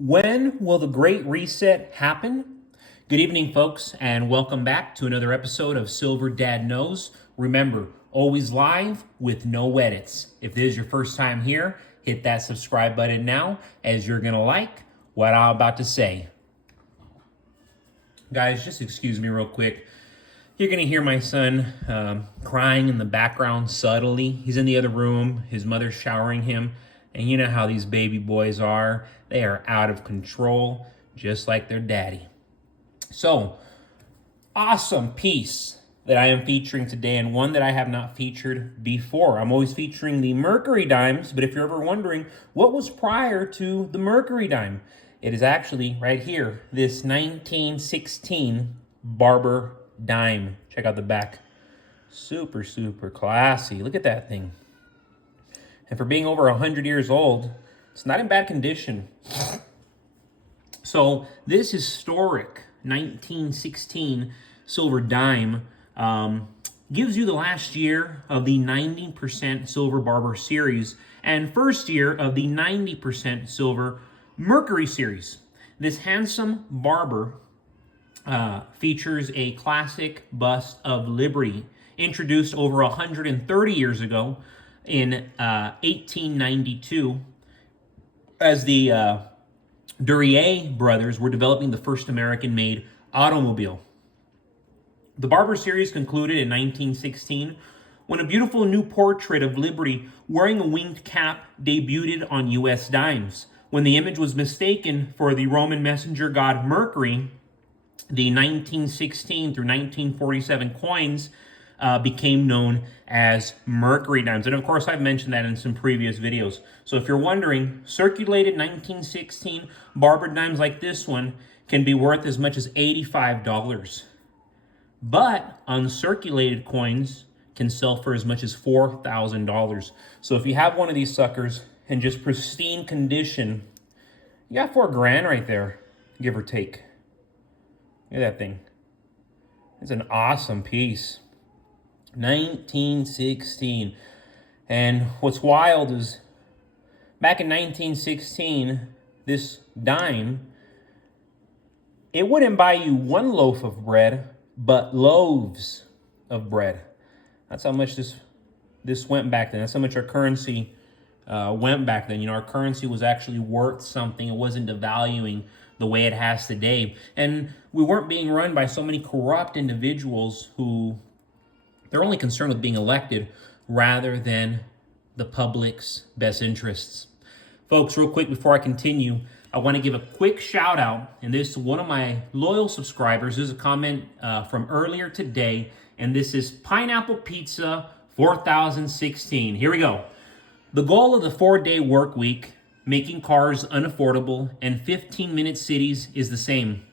When will the Great Reset happen? Good evening, folks, and welcome back to another episode of Silver Dad Knows. Remember, always live with no edits. If this is your first time here, hit that subscribe button now, as you're going to like what I'm about to say. Guys, just excuse me real quick. You're going to hear my son crying in the background subtly. He's in the other room. His mother's showering him. And you know how these baby boys are. They are out of control, just like their daddy. So, awesome piece that I am featuring today, and one that I have not featured before. I'm always featuring the Mercury dimes, but if you're ever wondering what was prior to the Mercury dime, it is actually right here, this 1916 Barber dime. Check out the back. Super, super classy. Look at that thing. And for being over 100 years old, it's not in bad condition. So this historic 1916 silver dime gives you the last year of the 90% silver Barber series and first year of the 90% silver Mercury series. This handsome Barber features a classic bust of Liberty, introduced over 130 years ago in 1892, as the Duryea brothers were developing the first American-made automobile. The Barber series concluded in 1916 when a beautiful new portrait of Liberty wearing a winged cap debuted on U.S. dimes. When the image was mistaken for the Roman messenger god Mercury, the 1916 through 1947 coins became known as Mercury dimes. And of course, I've mentioned that in some previous videos. So if you're wondering, circulated 1916 Barber dimes like this one can be worth as much as $85. But uncirculated coins can sell for as much as $4,000. So if you have one of these suckers in just pristine condition, you got $4,000 right there, give or take. Look at that thing. It's an awesome piece. 1916. And what's wild is back in 1916, this dime, it wouldn't buy you one loaf of bread, but loaves of bread. That's how much this went back then. That's how much our currency went back then. You know, our currency was actually worth something. It wasn't devaluing the way it has today. And we weren't being run by so many corrupt individuals who they're only concerned with being elected rather than the public's best interests. Folks, real quick before I continue, I want to give a quick shout out, and this is one of my loyal subscribers. This is a comment from earlier today, and this is Pineapple Pizza 4016. Here we go. The goal of the 4-day work week, making cars unaffordable, and 15-minute cities is the same.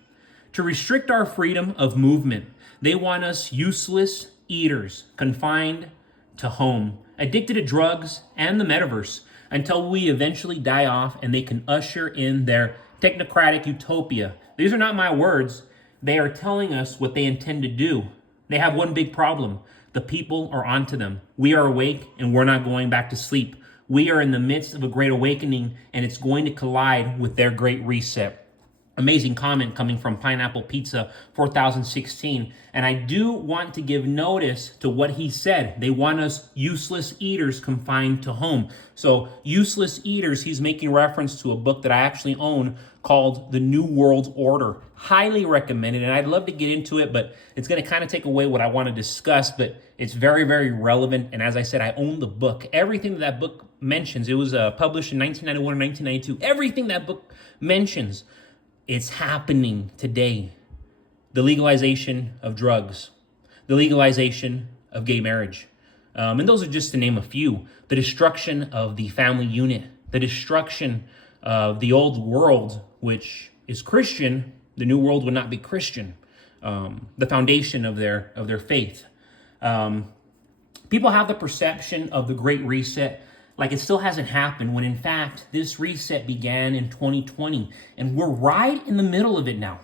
To restrict our freedom of movement, they want us useless eaters, confined to home, addicted to drugs and the metaverse, until we eventually die off and they can usher in their technocratic utopia. These are not my words. They are telling us what they intend to do. They have one big problem. The people are onto them. We are awake and we're not going back to sleep. We are in the midst of a great awakening, and it's going to collide with their great reset. Amazing comment coming from Pineapple Pizza 4016. And I do want to give notice to what he said. They want us useless eaters confined to home. So useless eaters, he's making reference to a book that I actually own called The New World Order. Highly recommended. And I'd love to get into it, but it's going to kind of take away what I want to discuss. But it's very, very relevant. And as I said, I own the book. Everything that book mentions, it was published in 1991 and 1992. Everything that book mentions, it's happening today. The legalization of drugs, the legalization of gay marriage. And those are just to name a few. The destruction of the family unit, the destruction of the old world, which is Christian. The new world would not be Christian. The foundation of their faith. People have the perception of the Great Reset like it still hasn't happened, when in fact, this reset began in 2020, and we're right in the middle of it now.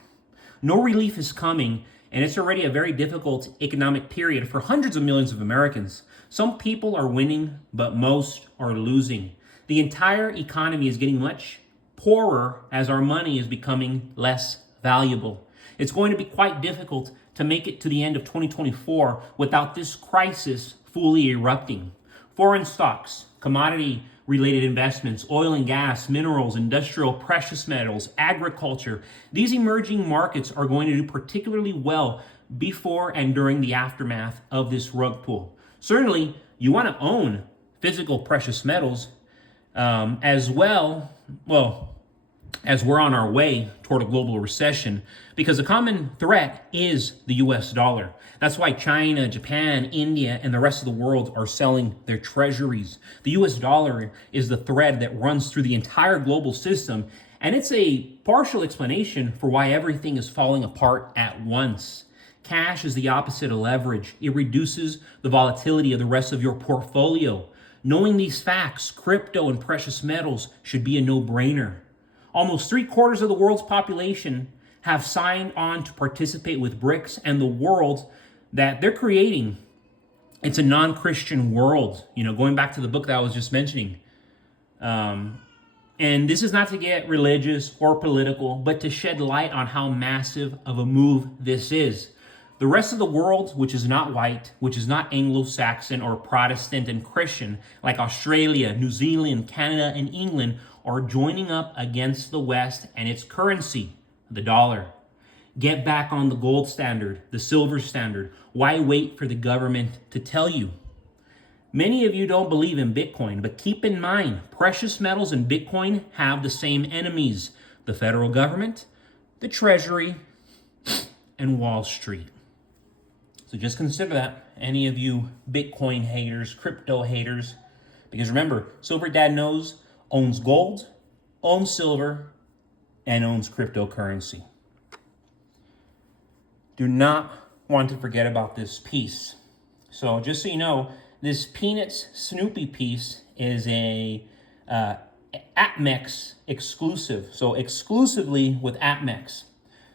No relief is coming, and it's already a very difficult economic period for hundreds of millions of Americans. Some people are winning, but most are losing. The entire economy is getting much poorer as our money is becoming less valuable. It's going to be quite difficult to make it to the end of 2024 without this crisis fully erupting. Foreign stocks, commodity-related investments, oil and gas, minerals, industrial precious metals, agriculture, these emerging markets are going to do particularly well before and during the aftermath of this rug pull. Certainly, you want to own physical precious metals as well as we're on our way toward a global recession, because the common threat is the US dollar. That's why China, Japan, India, and the rest of the world are selling their treasuries. The US dollar is the thread that runs through the entire global system, and it's a partial explanation for why everything is falling apart at once. Cash is the opposite of leverage. It reduces the volatility of the rest of your portfolio. Knowing these facts, crypto and precious metals should be a no-brainer. Almost 3/4 of the world's population have signed on to participate with BRICS, and the world that they're creating, it's a non-Christian world, going back to the book that I was just mentioning. And this is not to get religious or political, but to shed light on how massive of a move this is. The rest of the world, which is not white, which is not Anglo-Saxon or Protestant and Christian, like Australia, New Zealand, Canada, and England, are joining up against the West and its currency, the dollar. Get back on the gold standard, the silver standard. Why wait for the government to tell you? Many of you don't believe in Bitcoin, but keep in mind, precious metals and Bitcoin have the same enemies: the federal government, the Treasury, and Wall Street. So just consider that, any of you Bitcoin haters, crypto haters, because remember, Silver Dad Knows owns gold, owns silver, and owns cryptocurrency. Do not want to forget about this piece. So just so you know, this Peanuts Snoopy piece is a APMEX exclusive. So exclusively with APMEX.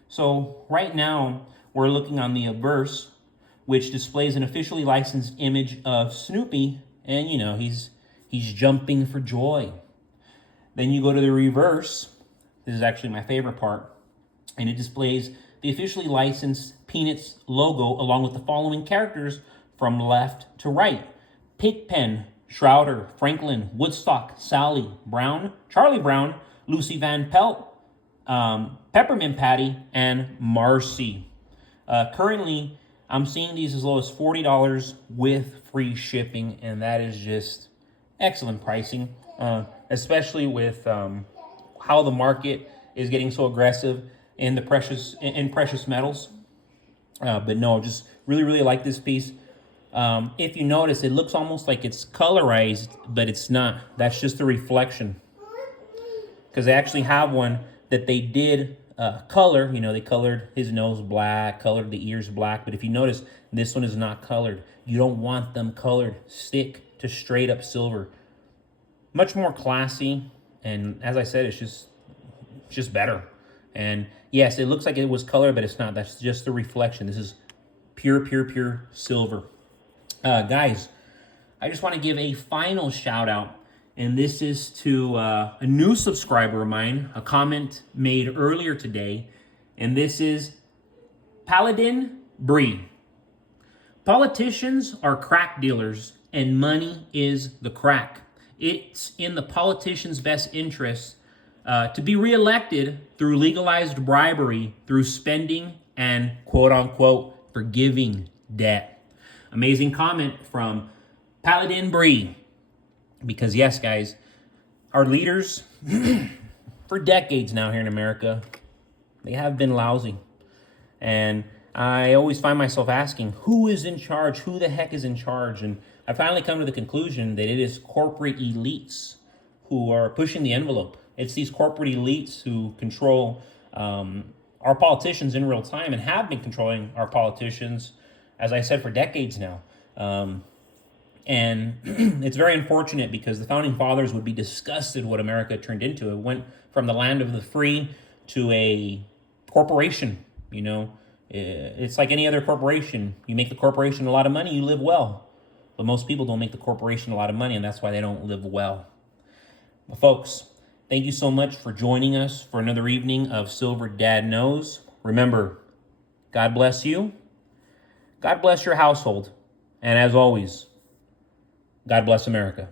So right now, we're looking on the obverse, which displays an officially licensed image of Snoopy, and he's jumping for joy. Then you go to the reverse. This is actually my favorite part, and it displays the officially licensed Peanuts logo along with the following characters from left to right: Pigpen, Shrouder, Franklin, Woodstock, Sally, Brown, Charlie Brown, Lucy Van Pelt, Peppermint Patty, and Marcy. Currently, I'm seeing these as low as $40 with free shipping, and that is just excellent pricing, especially with how the market is getting so aggressive in the precious metals. But no, just really like this piece. If you notice, it looks almost like it's colorized, but it's not. That's just a reflection, because they actually have one that they did color. They colored his nose black, colored the ears black, but if you notice, this one is not colored. You don't want them colored. Stick to straight up silver. Much more classy, and as I said, it's just better. And yes, it looks like it was colored, but it's not. That's just the reflection. This is pure silver. Guys, I just want to give a final shout out, and this is to a new subscriber of mine, a comment made earlier today, and this is Paladin Bree. Politicians are crack dealers, and money is the crack. It's in the politicians' best interest to be reelected through legalized bribery, through spending and quote-unquote forgiving debt. Amazing comment from Paladin Bree. Because yes, guys, our leaders, for decades now here in America, they have been lousy. And I always find myself asking, who is in charge? Who the heck is in charge? And I finally come to the conclusion that it is corporate elites who are pushing the envelope. It's these corporate elites who control our politicians in real time, and have been controlling our politicians, as I said, for decades now. And it's very unfortunate, because the founding fathers would be disgusted what America turned into. It went from the land of the free to a corporation. It's like any other corporation. You make the corporation a lot of money, you live well. But most people don't make the corporation a lot of money, and that's why they don't live well. But folks, Thank you so much for joining us for another evening of Silver Dad Knows. Remember, God bless you. God bless your household. And as always, God bless America.